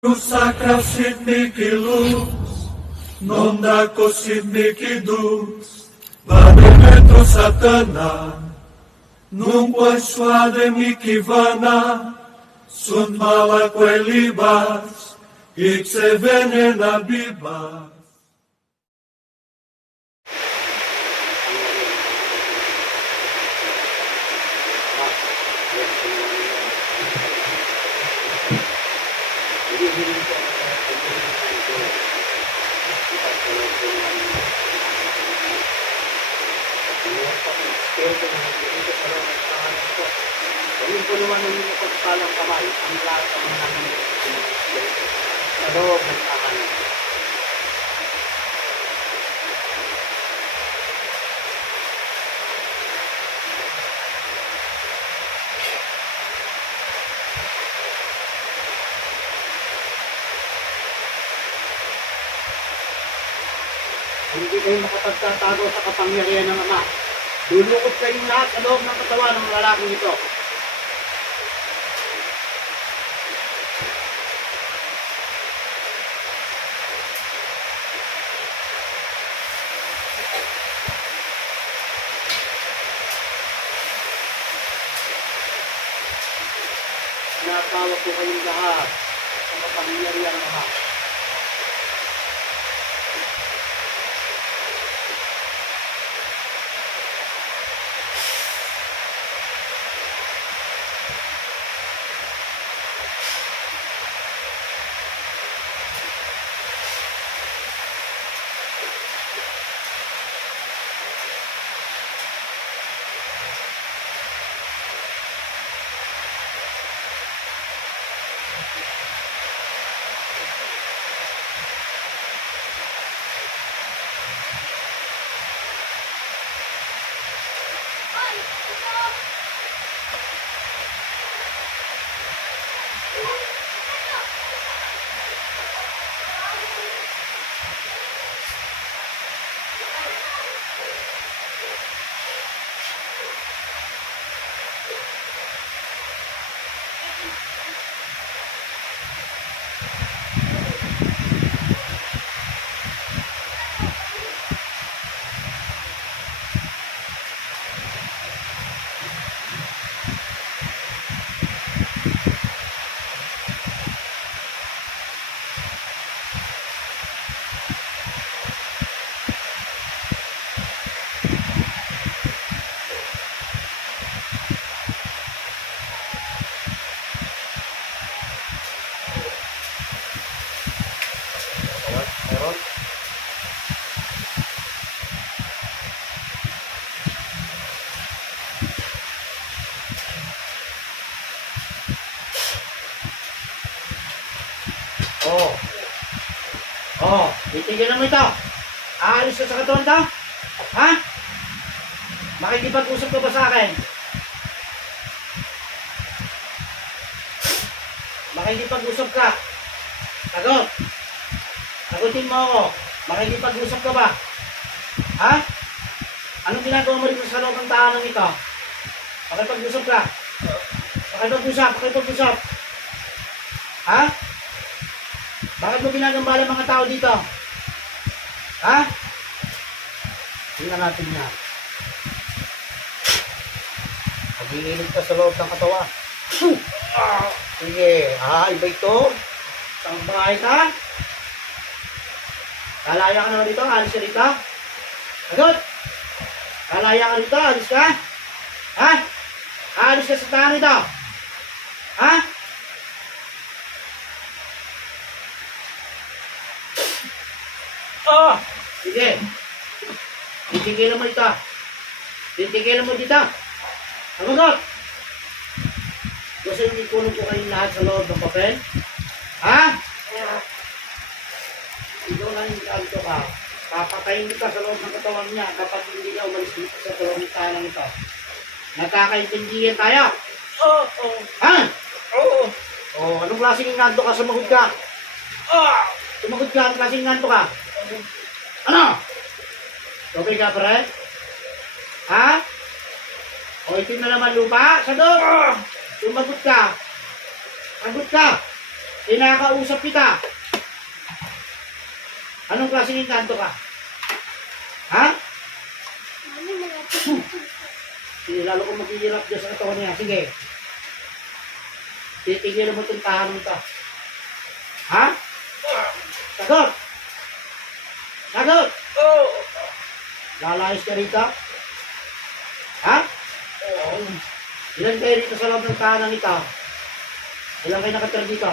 Sacra sit mihi lux, non daco sit mihi dux, vade petro satana, nunque suade mihi vana, sunt malaque libas, ipse venena bibas. Gawin po naman ng mga pagpalang kamay ang lahat ng mga namin sa loob ng tahanan. Hindi kayo makapagtatago sa kapangyarihan ng Ama. Lulukot kayong lahat sa loob ng katawan ng lalaking ito. Tinatawag ko kayong lahat sa kapangyarihan ng Ama. Titigil mo ito. Aalis ka sa katawan ito? Ha? Makikipag-usap ka ba sa akin? Makikipag-usap ka? Sagot. Sagutin mo ako. Makikipag-usap ka ba? Ha? Anong ginagawa mo rito sa loob ng tahanan ito? Makikipag-usap ka? Makikipag-usap. Ha? Bakit mo ginagambala mga tao dito? Ha? Tingnan natin niya. Mag-iinit ka sa loob ng katawan. Sige. Iba ito. Isang bahay ka. Kalaya ka naman dito. Alis ka dito. Sagot. Kalaya ka dito. Alis ka. Ha? Alis ka sa tahanan dito. Ha? Sige. Titigilan mo dito. Titigilan mo dito. Sagot. Gusto yung ikulong ko kayong lahat sa loob ng papel? Ha? Ikaw lang yung kalito ka. Papatayin ka sa loob ng katawan niya kapag hindi ka umalis dito sa loob ng tahanan ito. Nagkakaintindihan tayo? Oo. Ha? Oo. Anong klaseng inganto ka? Sumagot ka? Sumagot ka? Anong klaseng inganto ka? Ano? Okay ka, pre? Ha? O itim na naman lupa? Sagot! Sumagot ka. Sagot ka. Kinakausap kita. Anong klaseng inkanto ka? Ha? Sige, lalo kong maghihirap dyan sa katawan niya. Sige. Titigil mo itong tahanan ito. Ha? Sagot! Sagot! Lalayas ka rito? Ha? Ilan kayo rito sa loob ng tahanan ito? Ilan kayo nakatira dito?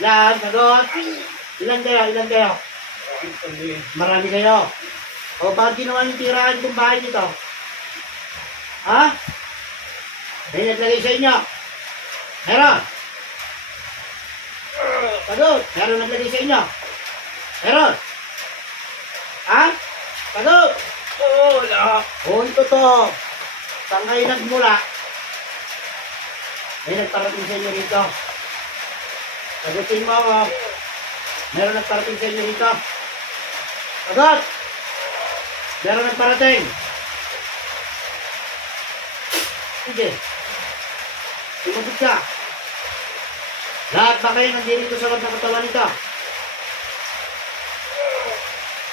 Ilan? Sagot! Ilan kayo? Ilan kayo? Marami kayo. O bakit ginawa yung tirahan itong bahay nito? Ha? May naglagay sa inyo? Meron? Sagot! Meron naglagay sa inyo? Meron? Ha? Sagot! Wala. Oo, ito to. Saan kayo nagmula? May nagparating sa inyo rito. Sagutin mo ako. Meron nagparating sa inyo rito. Sagot! Meron nagparating. Sige. Sumagot ka. Lahat ba kayo nandito sa loob ng katawan nito?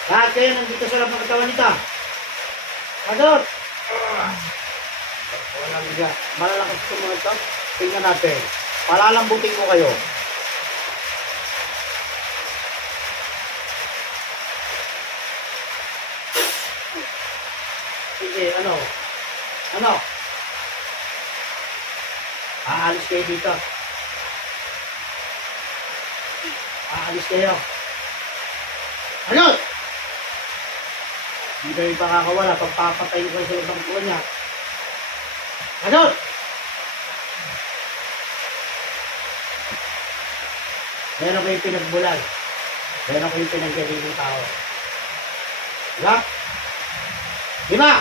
Lahat kayo nandito sa loob ng katawan nito? Sagot! Walang biga. Malalakas sumunod to. Tingnan natin. Palalambutin ko kayo. Sige, ano? Ano? Aalis kayo dito. Aalis kayo. Ano? Hindi kayo pakakawala. Pagpapatayin ko sa ibang tuwa niya. Ano? Meron kayong pinagbulag. Meron kayong pinaggaling ng tao. Diba? Diba?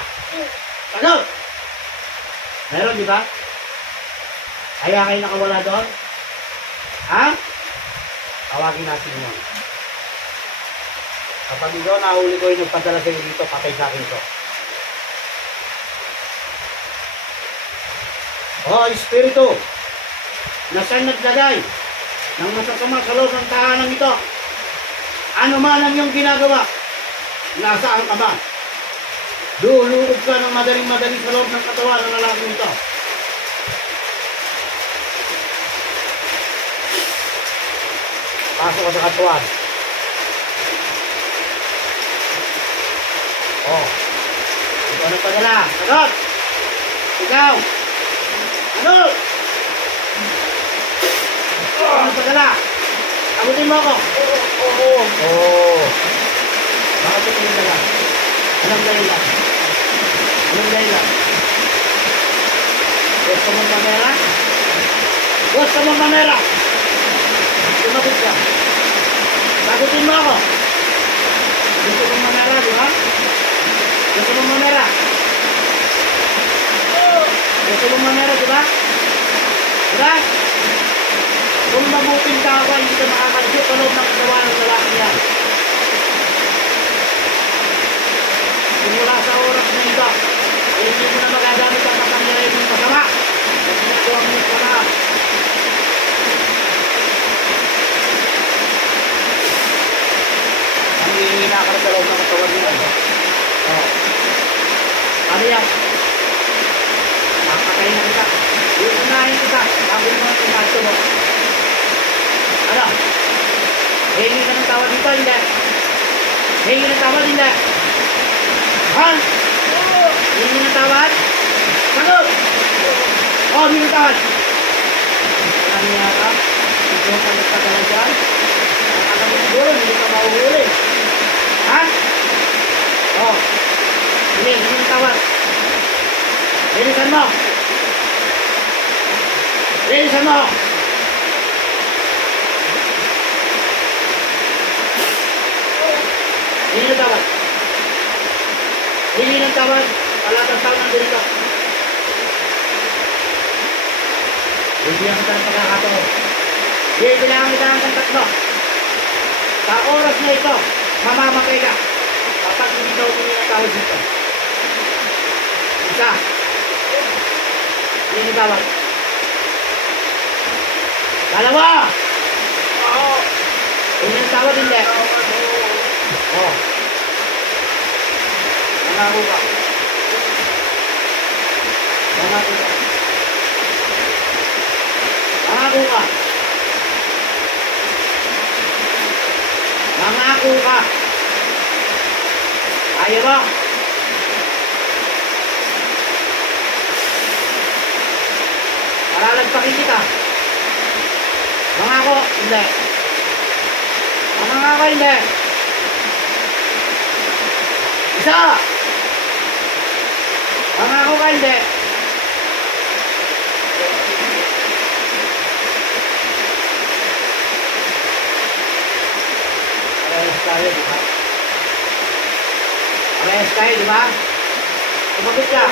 Ano? Meron, diba? Kaya kayo nakawala doon? Ha? Tawagin natin mo. Kapag ikaw nahuli ko yung nagpadala sa'yo dito, patay sa akin to. O, Espiritu, na saan naglagay ng masasama sa loob ng tahanan ito? Ano man ang iyong ginagawa? Nasaan ka ba? Luluhod ka ng madaling-madali sa loob ng katawan ng lalaking ito. Pasok ka sa katawan. Oh. Ikaw na padala. Sagot! Ikaw! Ano? Ikaw na padala. Abutin mo ako. Oo. Bakit ito yung dala? Anong dahilan? Anong dahilan? Gusto mong mamera? Gusto mong mamera? Sumagot ka. Sagutin mo ako. Gusto mong mamera, di ba? Gusto mong mamera? Gusto mong mamera, di ba? Di ba? Kung mabuting tao ka, hindi ka makakadyo sa loob ng katawan ng lalaki niya. Simula sa oras na ito, hindi mo na magagamit ang kapangyarihan ng masama. At ginagawa mo yung masama. Hihina ka sa loob ng katawan niya. Oh. Ano yan? Makakatayin na kita. Iunahin kita. Bago mo ang kanto mo. Ano? Hingi ka ng tawad dito, hindi? Hingi ng tawad, hindi? Ha? Hingi ng tawad? Sagot! Oh, hingi ng tawad. Ano niya ka? Ito ka nagtagala dyan? Alam mo siguro, hindi ka mahuhuli. Ha? Oh. Hindi yung tawad. Linisan mo. Linisan mo. Hindi yung tawad. Hindi yung tawad. Palatang tao ng dito. Bibigyan kita ng pagkakataon. Bibilangan kita ng tatlo. Sa oras na ito, mamamatay ka kapag hindi ka humingi ng tawad dito. Isa. Hindi tawad. Dalawa! Ilang tawad hindi? Oo. Nangako ka. Nangako ka. Nangako ka. Nangako ka. Ayaw ba? Palalagpakin kita. Nangako, hindi. Nangako, hindi. Isa! Nangako ka, hindi. Parehas tayo, di ba? Parehas tayo, di ba? Sumagot ka.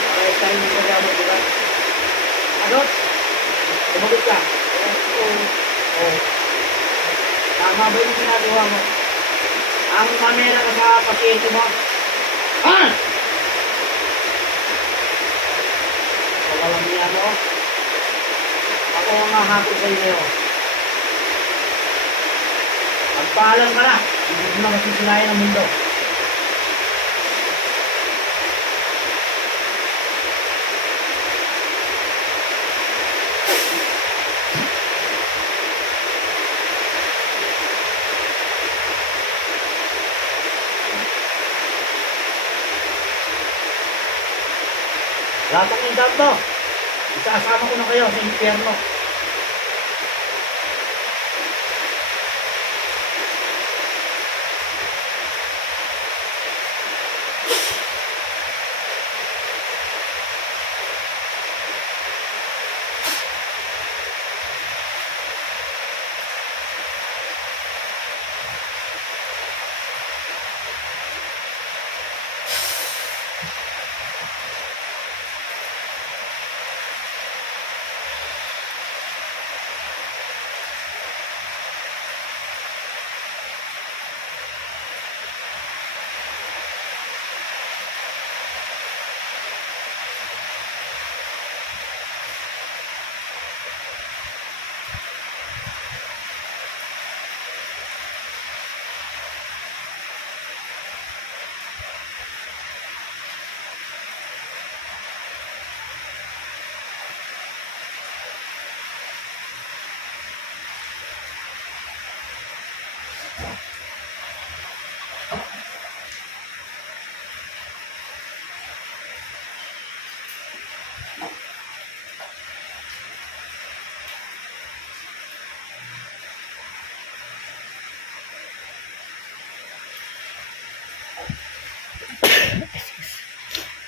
Parehas tayo ng paggamot, di ba? Adot? Sumagot ka. Oo. Tama ba yung ginagawa mo? Ang manera ka sa pasyente mo? Ha? Walang niya mo? Ako ang hahapon sa inyo. Magpaalam ka na. Hindi mo na masisilayan ang mundo. Lahat ng indap mo, isasama ko na kayo sa impyerno.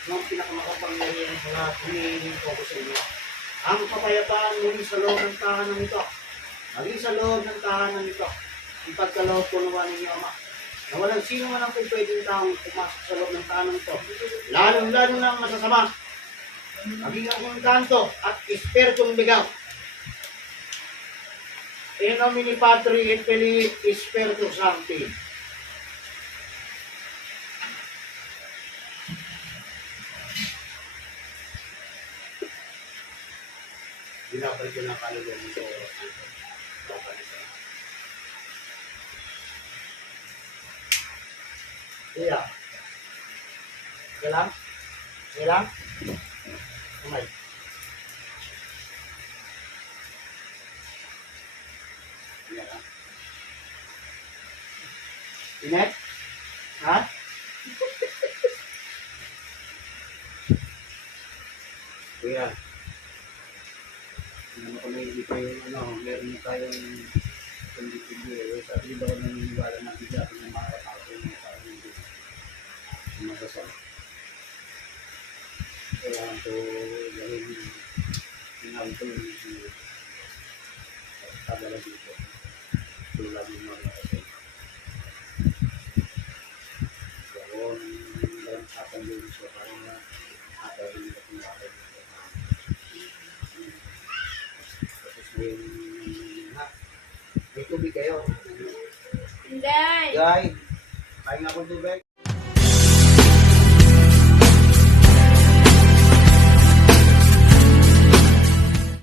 Ng pinakamakapangyarihan sa lahat, hinihiling ko sa inyo. Ang kapayapaan muli sa loob ng tahanan ito. Maging sa loob ng tahanan ito. Ipagkaloob ko naman ninyo, Ama. Na walang sino man ang pwedeng taong pumasok sa loob ng tahanan ito. Lalo-lalo na ang masasama. Maging ang kanto at Espiritong ligaw. In nomine Patri et Filii et Spiritus Sancti. Binabalik ko ng kaluluwa mo sa oras nito. Kaya. Okay lang? Okay lang? Kamay. Kaya lang. Inet? Ha? Kaya. Ano kung hindi kayo, meron na tayong kundi-kundi. Sa atin ba ako naniniwala na bigla ko ng mga tao yung sa akin hindi masasama. Kailangan ko gawin yung ko yung tabala dito. Tulad yung mga kasi. So, ang ating yung so, parang ating yung kapilakay dito. May tubig kayo. Hindi. Guys, pahinga ko tubig.